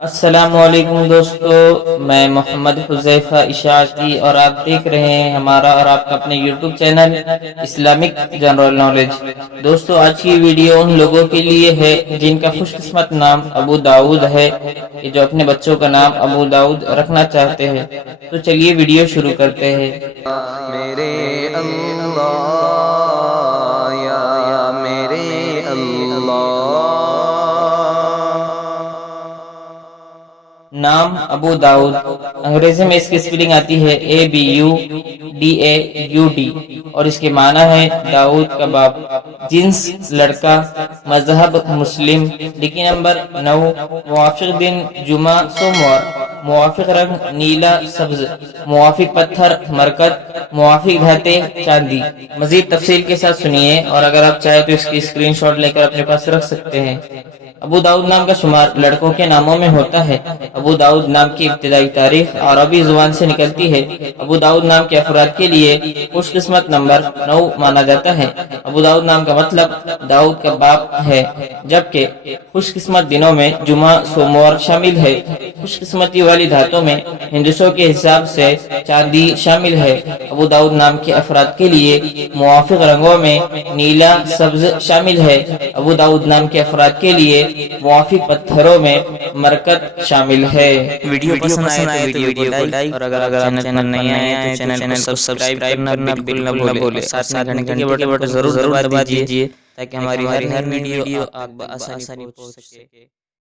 السلام علیکم دوستو، میں محمد حذیفہ اشاعتی اور آپ دیکھ رہے ہیں ہمارا اور آپ کا اپنے YouTube channel Islamic general knowledge. دوستو، آج کی ویڈیو ان لوگوں کے لیے ہے جن کا خوش قسمت نام ابو داؤد ہے، کہ جو اپنے بچوں کا نام ابو داؤد رکھنا چاہتے ہیں۔ تو چلیے ویڈیو شروع کرتے ہیں۔ میرے اللہ یا میرے اللہ۔ نام ابو داؤد، انگریزی میں اس کی سپیلنگ آتی ہے ABUDAUD اور اس کے معنی ہے داؤد کا باپ۔ جنس لڑکا، مذہب مسلم، ڈکی نمبر 9، موافق دن جمعہ سوموار، موافق رنگ نیلا سبز، موافق پتھر مرکت، موافق دھاتیں چاندی۔ مزید تفصیل کے ساتھ سنیے، اور اگر آپ چاہیں تو اس کی اسکرین شاٹ لے کر اپنے پاس رکھ سکتے ہیں۔ ابو داؤد نام کا شمار لڑکوں کے ناموں میں ہوتا ہے۔ ابو داؤد نام کی ابتدائی تاریخ عربی زبان سے نکلتی ہے۔ ابو داؤد نام کے افراد کے لیے خوش قسمت نمبر 9 مانا جاتا ہے۔ ابو داؤد نام کا مطلب داؤد کا باپ ہے، جبکہ خوش قسمت دنوں میں جمعہ سوموار شامل ہے۔ خوش قسمتی والی دھاتوں میں ہندسوں کے حساب سے چاندی شامل ہے۔ ابو داؤد نام کے افراد کے لیے موافق رنگوں میں نیلا سبز شامل ہے۔ ابو داؤد نام کے افراد کے لیے موافق پتھروں میں مرکت شامل ہے۔ ویڈیو پسند آئے تو ویڈیو کو لائک، اور اگر آپ چینل پر نئے آئے تو چینل کو سبسکرائب کرنا بالکل نہ بھولیں۔ ساتھ میں گھنٹی کے بٹن ضرور دبا دیجیے تاکہ ہماری ہر نئی ویڈیو آپ تک بآسانی پہنچ سکے۔